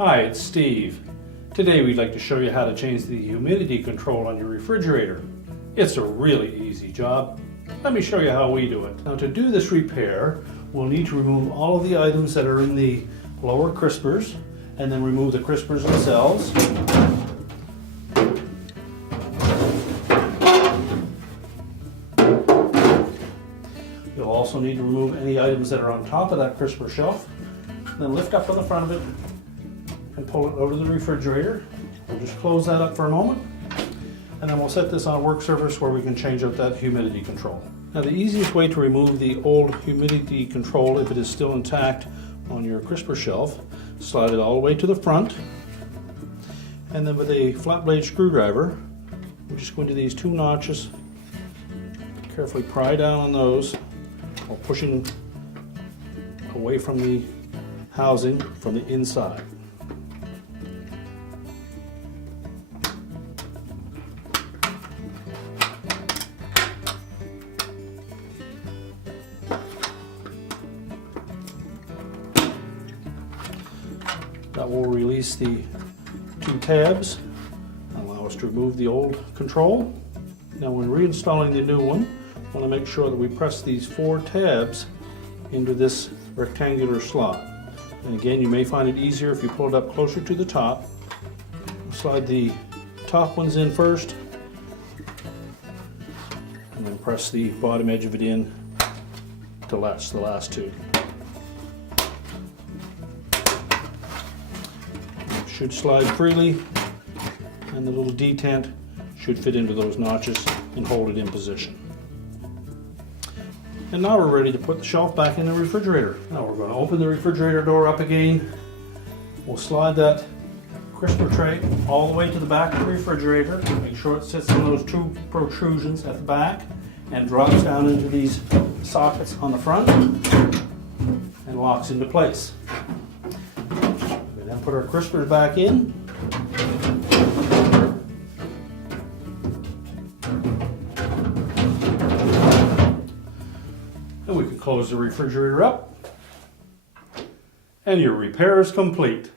Hi, it's Steve. Today we'd like to show you how to change the humidity control on your refrigerator. It's a really easy job. Let me show you how we do it. Now to do this repair, we'll need to remove all of the items that are in the lower crispers and then remove the crispers themselves. You'll also need to remove any items that are on top of that crisper shelf. Then lift up on the front of it and pull it out of the refrigerator. We'll just close that up for a moment, and then we'll set this on work surface where we can change out that humidity control. Now the easiest way to remove the old humidity control, if it is still intact on your crisper shelf, slide it all the way to the front, and then with a flat blade screwdriver, we'll just go into these two notches, carefully pry down on those while pushing away from the housing from the inside. That will release the two tabs and allow us to remove the old control. Now when reinstalling the new one, I want to make sure that we press these four tabs into this rectangular slot. And again, you may find it easier if you pull it up closer to the top. Slide the top ones in first, and then press the bottom edge of it in to latch the last two. It should slide freely, and the little detent should fit into those notches and hold it in position. And now we're ready to put the shelf back in the refrigerator. Now we're going to open the refrigerator door up again. We'll slide that crisper tray all the way to the back of the refrigerator. Make sure it sits on those two protrusions at the back and drops down into these sockets on the front and locks into place. We then put our crispers back in. And we can close the refrigerator up, and your repair is complete.